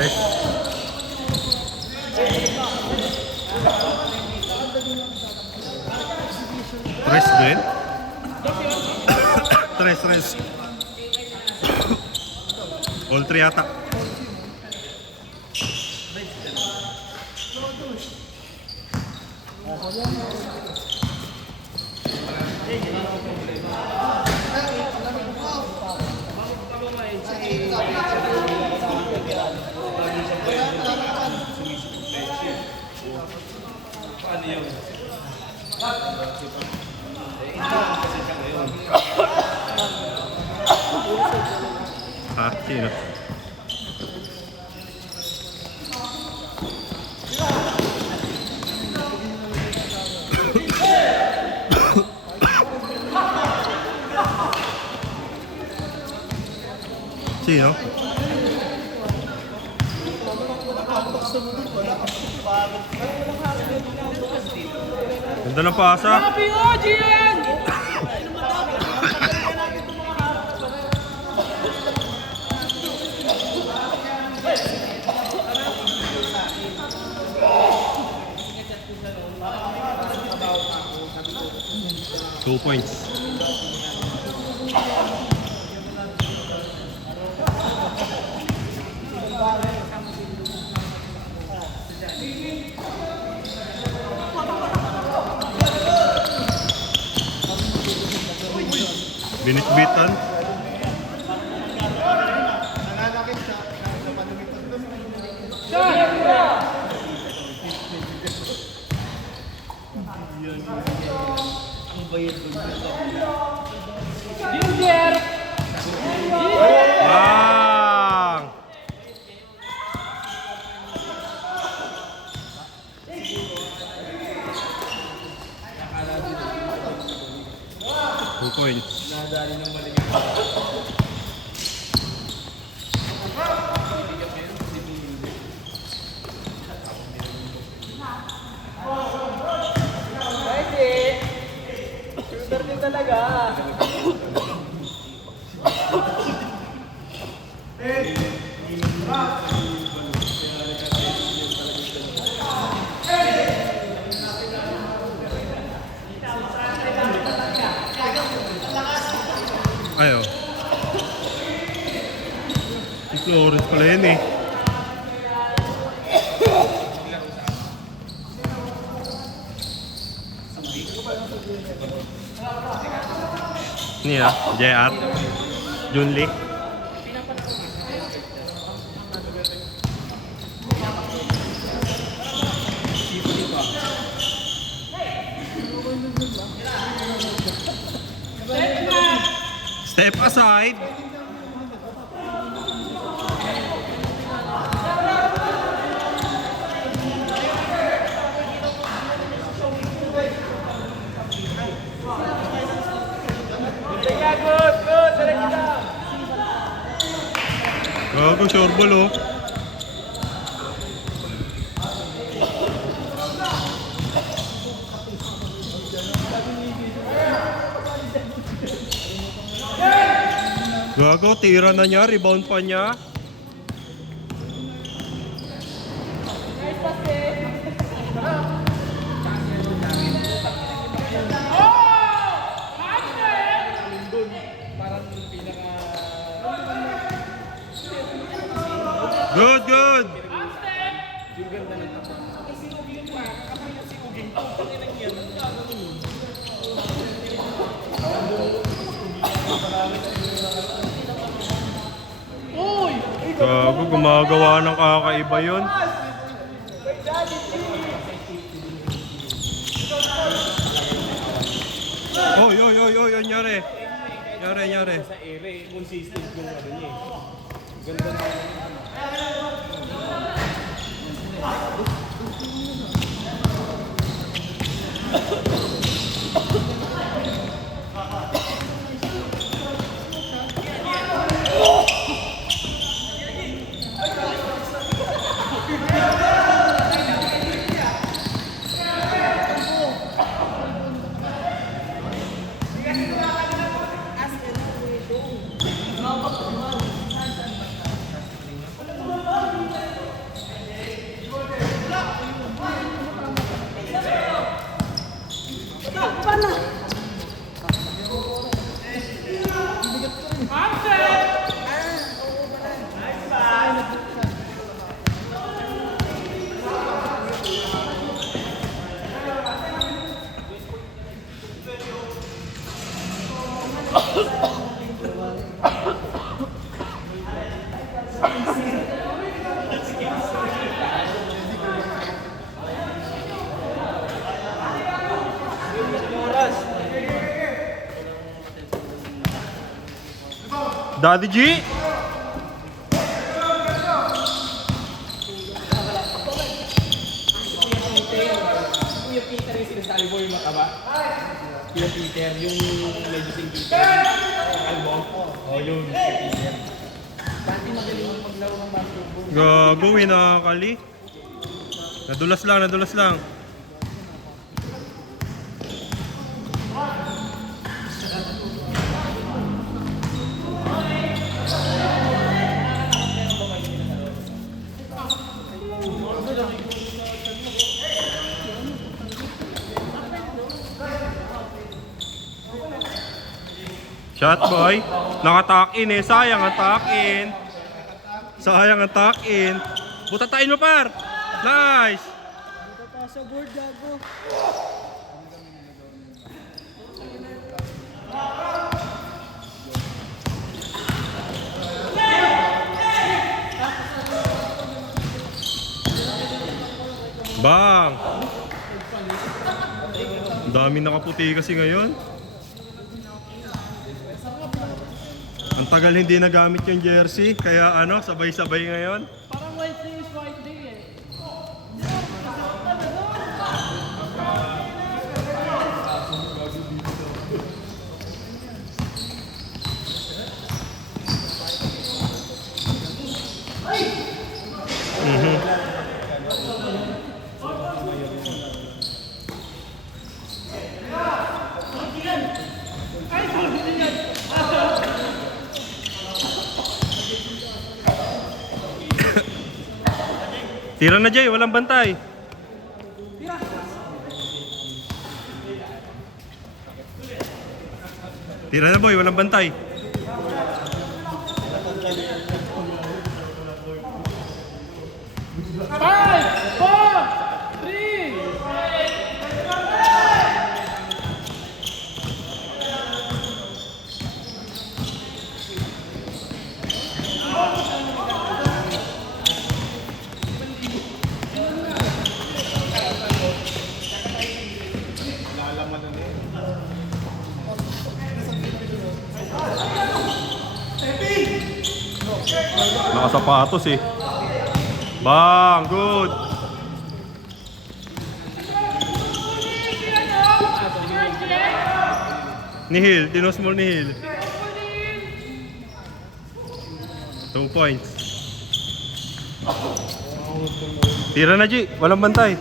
Tres. Tres din? Tres. All three yata. Ha? Sino? Sino? Ganda ng pasa. Happy Ojian! 2 points. Binitbitan. Bang! Two points. Shooter din talaga. Ayo. Si Flores pala yun eh. Niya, JR. Junli. Step aside. Gago, sure ball oh. Gago, tira na niya, rebound pa niya. Good, good. Gago, gumagawa ng kakaiba yun. Oy, nyari. Nyari. Sa ere, consistent yung ano niya eh. Ganda na. Daddy G. Kuya Peter yung sinasabi mo yung mataba. Kuya Peter, yung medyo sing Peter. Albon. Oh, yung Kuya Peter. Dati magaling yung maglaro ng basketball. Gagawin na kali. Nadulas lang, nadulas lang. Shot boy. Naka-tuck in eh. Sayang ang tuck in. Sayang ang tuck in. Butatain mo par. Nice. Sa board, gago. Bang. Ang dami nakaputi kasi ngayon. Ang tagal hindi nagamit yung jersey. Kaya ano, sabay-sabay ngayon. Parang Wednesday is white day eh. Tira na Jay, walang bantay. Tira na boy, walang bantay. Five, four, three. Nakasapatos eh. Bang, good. Nihil, dinos mo nihil. 2 points. Tira na G, walang bantay.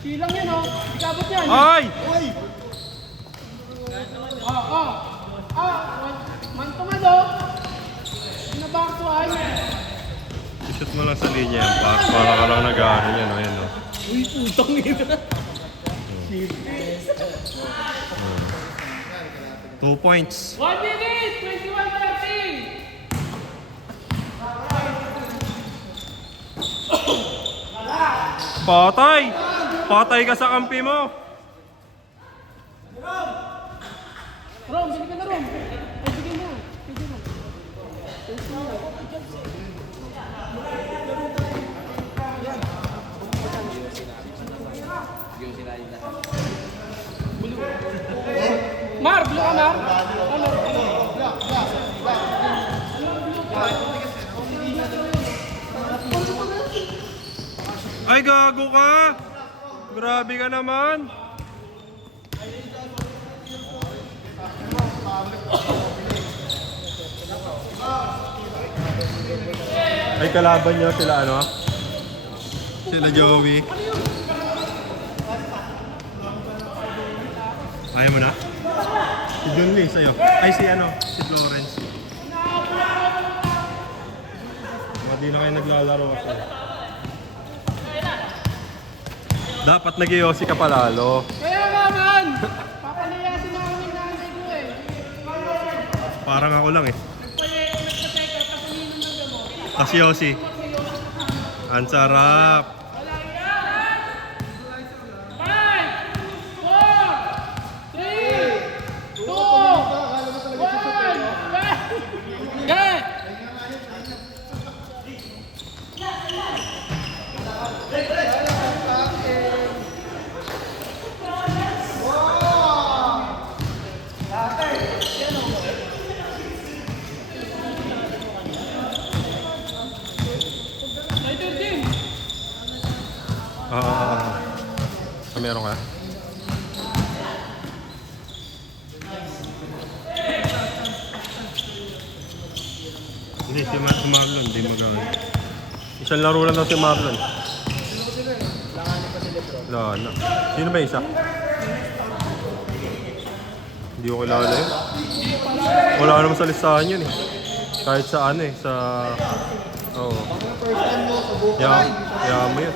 Silang yan oh. Ikabot yan. Ay! Mantumado. Nabox one. I-shoot mo lang sa linya yan. Para ka lang nag-ano yan. Ayan o. Uy, putang ina. 2 points. 1 minute, 21:30. Patay! Patay ka sa kampi mo. Rom, bili ka na Rom. Ay, sige na. Sige na. Mar, blue ka Mar? Ano? Ay, gago ka! Grabe ka naman! Ay, kalaban nyo sila ano? Sila Joey. Ayaw mo na? Si John Lee sa'yo. Ay, si ano? Si Florence. Di na kayo naglalaro kasi. Dapat nag-iossi ka palalo. Kaya nga man! Papalayasin na kami nanay ko eh. Parang ako lang eh. Nagpa-check out kasi ninom ng gamot. Kasi Yossi. Ang sarap. Wala yan! 5, 4, 3, 2, 1, Get! meron ka? Hindi, si Marlon, hindi magaling. Isang laro lang daw si Marlon. Wala na. Sino ba isa? Hindi ko kilala yun. Wala naman sa listahan yun eh. Kahit sa ano eh, sa... Oo. Kaya mo yun.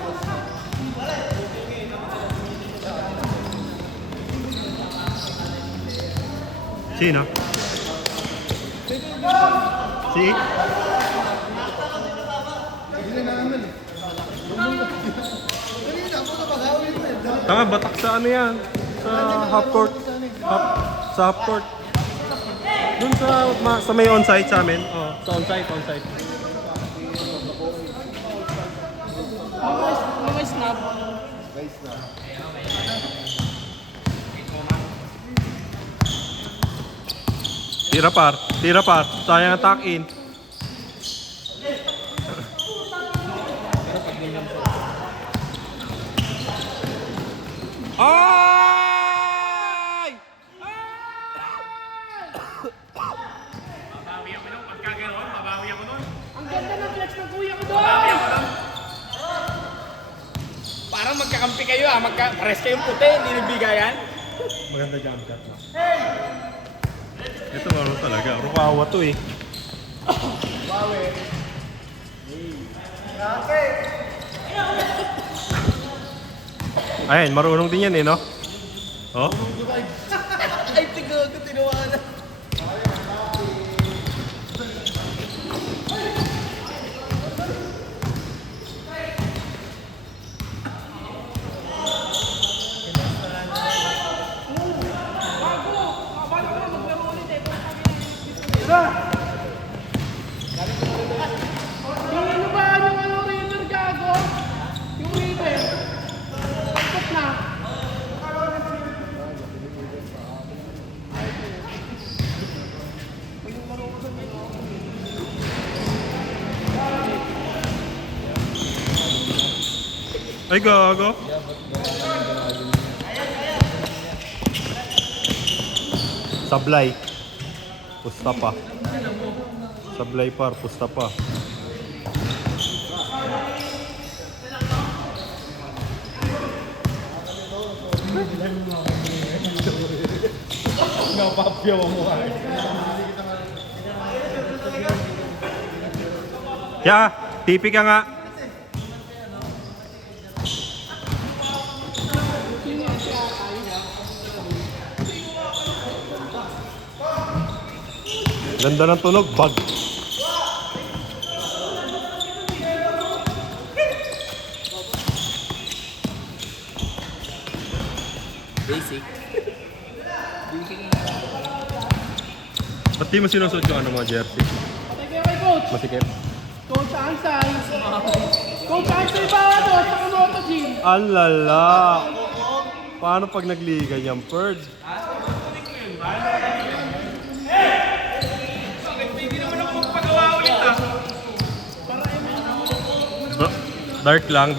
Sino? Si? Tanga, batak sa ano yan? Sa half court. Sa half court. Dun sa may on-site sa amin. Oh, sa on-site. Mga snap. Tira par. Sayang ang tuck in. Ay! Ang ganda ng flex ng kuya ko doon! Parang magkakampi kayo ah, pares kayong puti, hindi nagbigayan. Maganda jump shot na. Ito marunong talaga. Rukawa to eh. Ayun, marunong din yan eh, no? Oh? Ay, tigaw ko, tinawanan. Yung ano ba? Yung ano river gago? Yung river. Pagkat na. Ay, gago. Sablay. Pusta pa. Sablay par, pusta pa. Napapyaw ang mukha. Ya, tipi ka nga. Ganda ng tunog, bag. Basic. Ba't di mo sinusot yung ano mo, jersey? Patay kayo kay coach. Masikip. Coach Ansay. Coach Ansay ba ito? Sa Kunoto Gym. Ang lala. Paano pag nagliga yung Purge? Dark lang.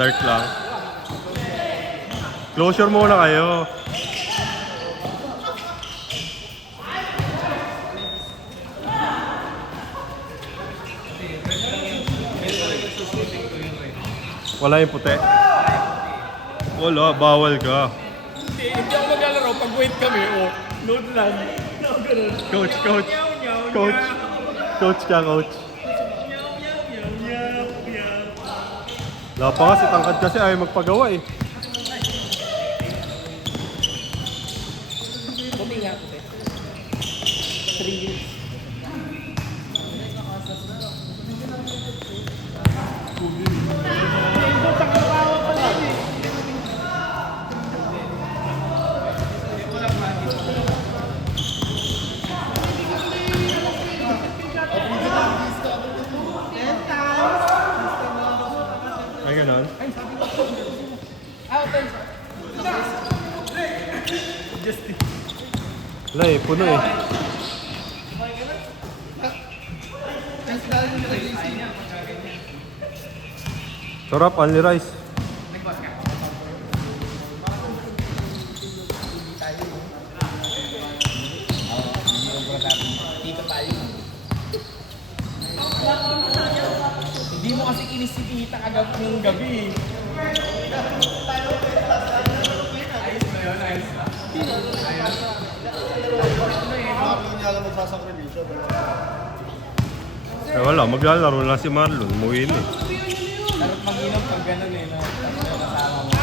Closure muna kayo. Wala yung puti. Wala, bawal ka. Hindi ako maglalaro. Pag wait kami, load lang. Coach. Coach ka, coach. Wala pa nga si Tangkad kasi ayaw magpagawa eh. Puti nga, puti. 3 years. Sa Karawa pala yun eh. Ay, ganun. Wala eh, puno eh. Sarap, only rice. Hindi mo kasi kinis si Tita kagabi ng gabi. Ayos na yun, ayos na. Ayos. Hindi niya alam magsasakripisyo. Eh wala, maglalaro lang si Marlon. Umuwi na eh. Dapat mag-inom pag ganun eh. Kasama mo.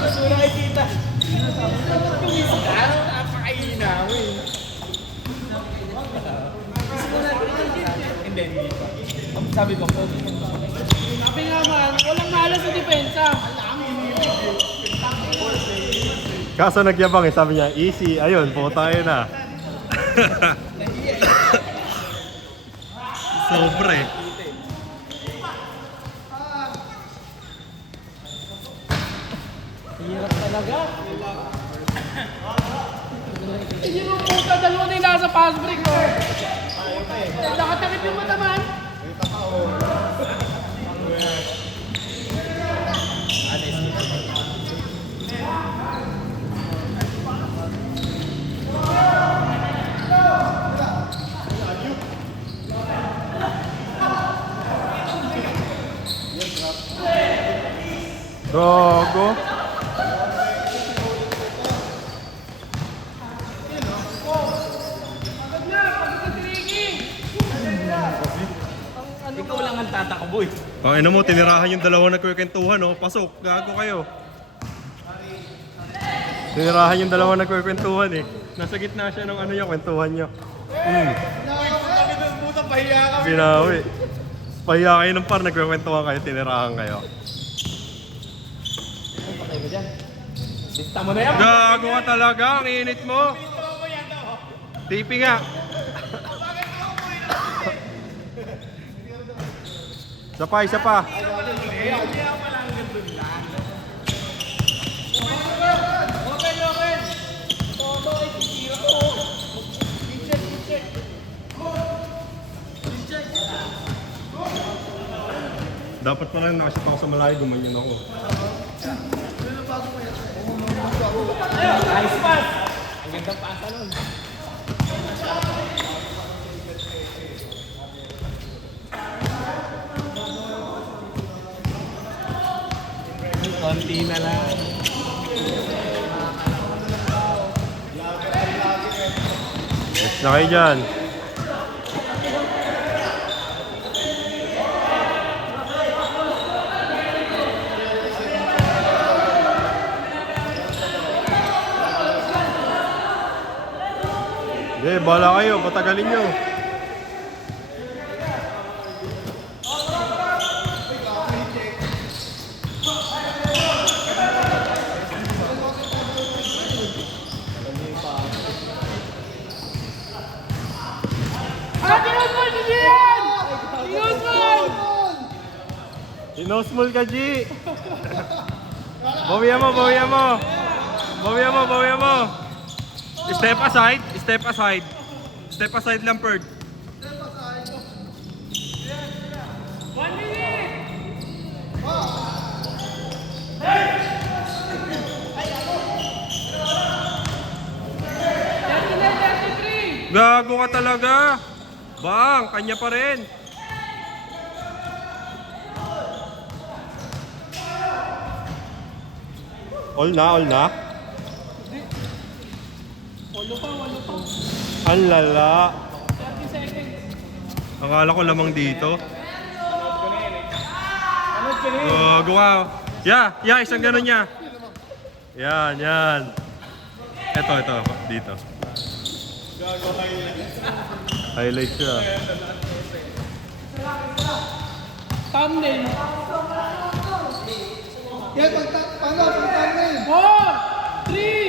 Basura kay Tita. Araw napakaina mo eh. Hindi pa. Sabi ko, Sabi nga man, walang nalo sa depensa. Kaso nagyabang eh, sabi niya, easy. Ayun, puta tayo na. Sobre. hirap talaga. Hindi mo puta, dalawa na yung nasa fast break ko. Nakatakip yung mata man. Gogo. Ikaw lang ang tatakbo eh. Ang ina mo, tinirahan yung dalawa nagkukwentuhan, oh. Pasok, gago kayo. Tinirahan yung dalawa nagkukwentuhan eh. Nasa gitna siya ng ano yung kwentuhan niya. Kami doon puta, pahiya kami. Binawi. Pahiya kayo ng par, nagkukwentuhan kayo, tinirahan kayo. Patay mo dyan. Bista mo na yan. Gago ka talaga, ang init mo. Tipi nga. Isa pa, isa pa. Dapat pa lang nakasita ako sa malayo, gumanyan ako. Nice pass. Ang ganda pasa nun. Konti na lang. Next na kayo dyan. Hindi, bahala kayo, patagalin nyo. Tinusmol, hindi yan! Tinusmol! Inosmol ka, G! Bawian mo, bawian mo! Bawian mo, bawian mo! Step aside, step aside. Step aside lang, Perd. 1 minute! Gago ka talaga! Bang, kanya pa rin. All na, all na. Walo pa. Ang lala. 30 seconds. Akala ko lamang dito. Gago ka. Yeah, isang ganun niya. Yan. Ito, dito. Highlight siya. Thumbnail. Yan, paano? Pagtangin. 4, 3,